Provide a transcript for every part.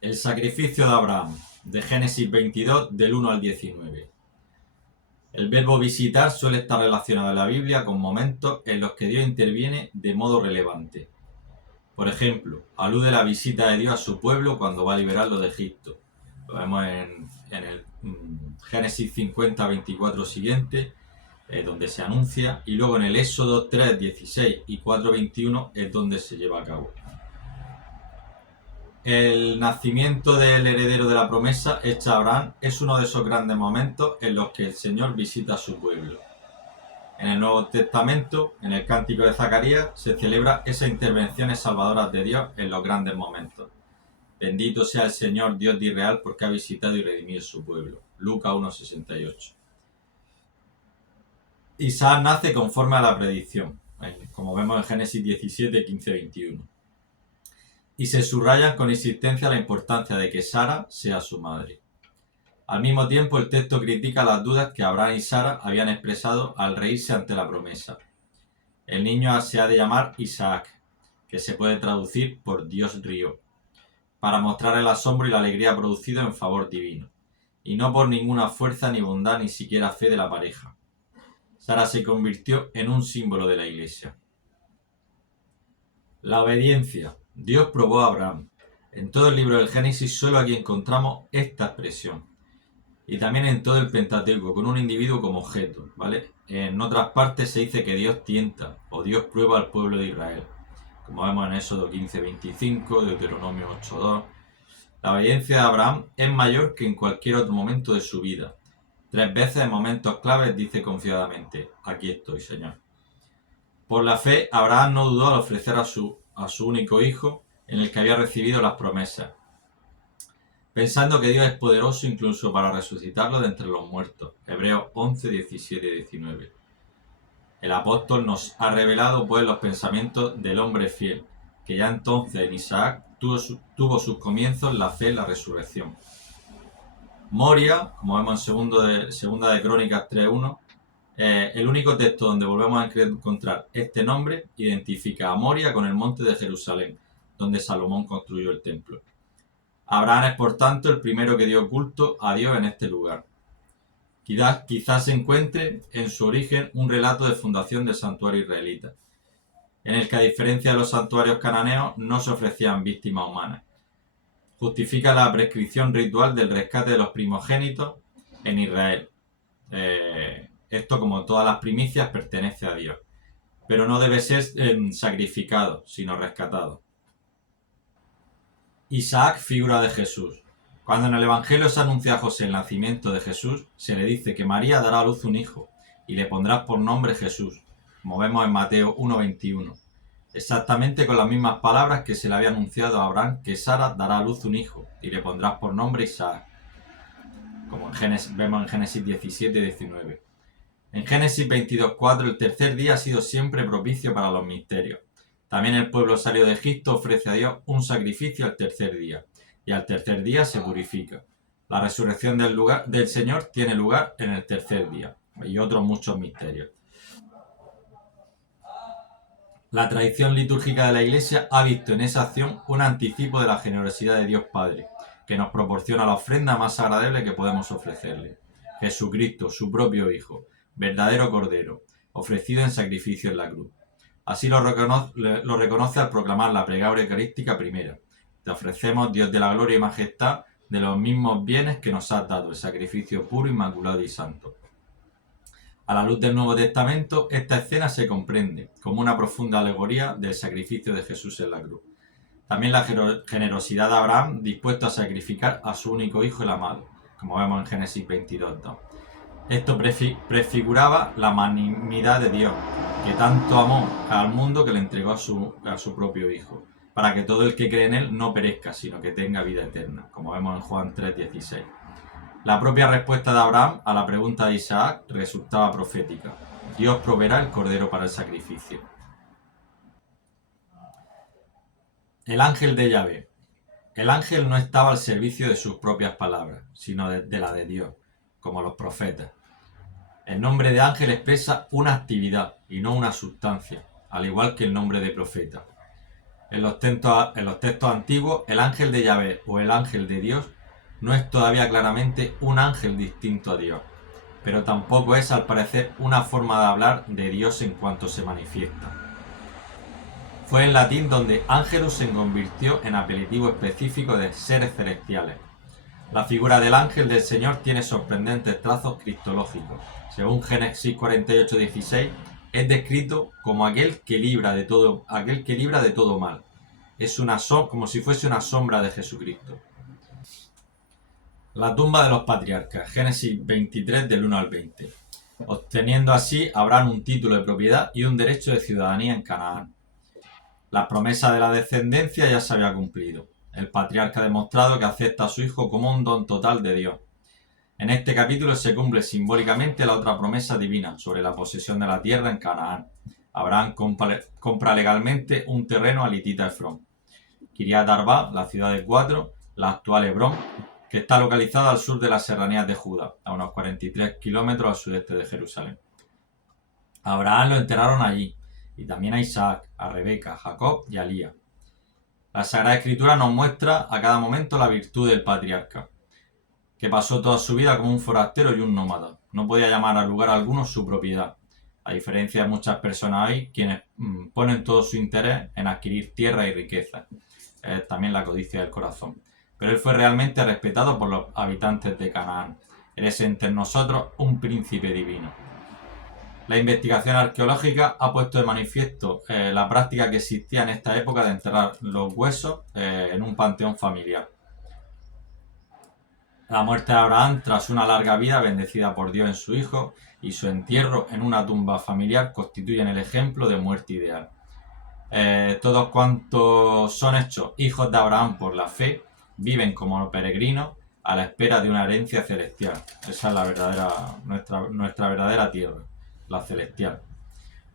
El sacrificio de Abraham, de Génesis 22, del 1 al 19. El verbo visitar suele estar relacionado en la Biblia con momentos en los que Dios interviene de modo relevante. Por ejemplo, alude la visita de Dios a su pueblo cuando va a liberarlo de Egipto. Lo vemos en el Génesis 50, 24 siguiente, donde se anuncia, y luego en el Éxodo 3, 16 y 4, 21 es donde se lleva a cabo. El nacimiento del heredero de la promesa hecha a Abraham es uno de esos grandes momentos en los que el Señor visita a su pueblo. En el Nuevo Testamento, en el Cántico de Zacarías, se celebra esas intervenciones salvadoras de Dios en los grandes momentos. Bendito sea el Señor Dios de Israel porque ha visitado y redimido su pueblo. Lucas 1:68. Isaac nace conforme a la predicción, como vemos en Génesis 17, 15, 21. Y se subraya con insistencia la importancia de que Sara sea su madre. Al mismo tiempo, el texto critica las dudas que Abraham y Sara habían expresado al reírse ante la promesa. El niño se ha de llamar Isaac, que se puede traducir por Dios rió, para mostrar el asombro y la alegría producido en favor divino, y no por ninguna fuerza ni bondad ni siquiera fe de la pareja. Sara se convirtió en un símbolo de la Iglesia. La obediencia. Dios probó a Abraham. En todo el libro del Génesis solo aquí encontramos esta expresión. Y también en todo el Pentateuco, con un individuo como objeto, ¿vale? En otras partes se dice que Dios tienta o Dios prueba al pueblo de Israel, como vemos en Éxodo 15:25, Deuteronomio 8:2. La obediencia de Abraham es mayor que en cualquier otro momento de su vida. 3 veces en momentos claves dice confiadamente: aquí estoy, Señor. Por la fe, Abraham no dudó al ofrecer a su único hijo, en el que había recibido las promesas, pensando que Dios es poderoso incluso para resucitarlo de entre los muertos. Hebreos 11, 17 y 19. El apóstol nos ha revelado pues los pensamientos del hombre fiel, que ya entonces en Isaac tuvo sus comienzos la fe en la resurrección. Moria, como vemos en segunda de Crónicas 3:1, el único texto donde volvemos a encontrar este nombre identifica a Moria con el monte de Jerusalén, donde Salomón construyó el templo. Abraham es por tanto el primero que dio culto a Dios en este lugar. Quizás se encuentre en su origen un relato de fundación del santuario israelita, en el que a diferencia de los santuarios cananeos no se ofrecían víctimas humanas. Justifica la prescripción ritual del rescate de los primogénitos en Israel. Esto, como todas las primicias, pertenece a Dios, pero no debe ser sacrificado, sino rescatado. Isaac, figura de Jesús. Cuando en el Evangelio se anuncia a José el nacimiento de Jesús, se le dice que María dará a luz un hijo y le pondrás por nombre Jesús, como vemos en Mateo 1:21. Exactamente con las mismas palabras que se le había anunciado a Abraham que Sara dará a luz un hijo y le pondrás por nombre Isaac, como vemos en Génesis 17:19. En Génesis 22:4 el tercer día ha sido siempre propicio para los misterios. También el pueblo salió de Egipto ofrece a Dios un sacrificio al tercer día, y al tercer día se purifica. La resurrección del Señor tiene lugar en el tercer día, y otros muchos misterios. La tradición litúrgica de la Iglesia ha visto en esa acción un anticipo de la generosidad de Dios Padre, que nos proporciona la ofrenda más agradable que podemos ofrecerle: Jesucristo, su propio Hijo, verdadero Cordero, ofrecido en sacrificio en la cruz. Así lo reconoce al proclamar la plegaria eucarística primera. Te ofrecemos, Dios de la gloria y majestad, de los mismos bienes que nos has dado, el sacrificio puro, inmaculado y santo. A la luz del Nuevo Testamento, esta escena se comprende como una profunda alegoría del sacrificio de Jesús en la cruz. También la generosidad de Abraham, dispuesto a sacrificar a su único hijo el amado, como vemos en Génesis 22:2. Esto prefiguraba la magnanimidad de Dios, que tanto amó al mundo que le entregó a su propio Hijo, para que todo el que cree en él no perezca, sino que tenga vida eterna, como vemos en Juan 3:16. La propia respuesta de Abraham a la pregunta de Isaac resultaba profética: Dios proveerá el cordero para el sacrificio. El ángel de Yahvé. El ángel no estaba al servicio de sus propias palabras, sino de la de Dios, como los profetas. El nombre de ángel expresa una actividad y no una sustancia, al igual que el nombre de profeta. En los textos antiguos, el ángel de Yahvé o el ángel de Dios no es todavía claramente un ángel distinto a Dios, pero tampoco es, al parecer, una forma de hablar de Dios en cuanto se manifiesta. Fue en latín donde ángelus se convirtió en apelativo específico de seres celestiales. La figura del ángel del Señor tiene sorprendentes trazos cristológicos. Según Génesis 48:16, es descrito como aquel que libra de todo mal. Es como si fuese una sombra de Jesucristo. La tumba de los patriarcas, Génesis 23 del 1 al 20. Obteniendo así Abraham un título de propiedad y un derecho de ciudadanía en Canaán. La promesa de la descendencia ya se había cumplido. El patriarca ha demostrado que acepta a su hijo como un don total de Dios. En este capítulo se cumple simbólicamente la otra promesa divina sobre la posesión de la tierra en Canaán. Abraham compra legalmente un terreno a Litita Efrón. Kiriat Arba, la ciudad de Cuatro, la actual Hebrón, que está localizada al sur de las serranías de Judá, a unos 43 kilómetros al sudeste de Jerusalén. A Abraham lo enterraron allí, y también a Isaac, a Rebeca, a Jacob y a Lía. La Sagrada Escritura nos muestra a cada momento la virtud del patriarca, que pasó toda su vida como un forastero y un nómada. No podía llamar a lugar alguno su propiedad, a diferencia de muchas personas hoy quienes ponen todo su interés en adquirir tierra y riqueza. Es también la codicia del corazón. Pero él fue realmente respetado por los habitantes de Canaán. Él es entre nosotros un príncipe divino. La investigación arqueológica ha puesto de manifiesto la práctica que existía en esta época de enterrar los huesos en un panteón familiar. La muerte de Abraham, tras una larga vida bendecida por Dios en su hijo, y su entierro en una tumba familiar constituyen el ejemplo de muerte ideal. Todos cuantos son hechos hijos de Abraham por la fe, viven como peregrinos a la espera de una herencia celestial. Esa es la verdadera, nuestra verdadera tierra, la celestial.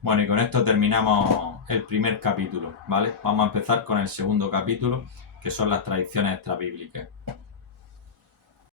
Bueno, y con esto terminamos el primer capítulo, ¿vale? Vamos a empezar con el segundo capítulo, que son las tradiciones extrabíblicas.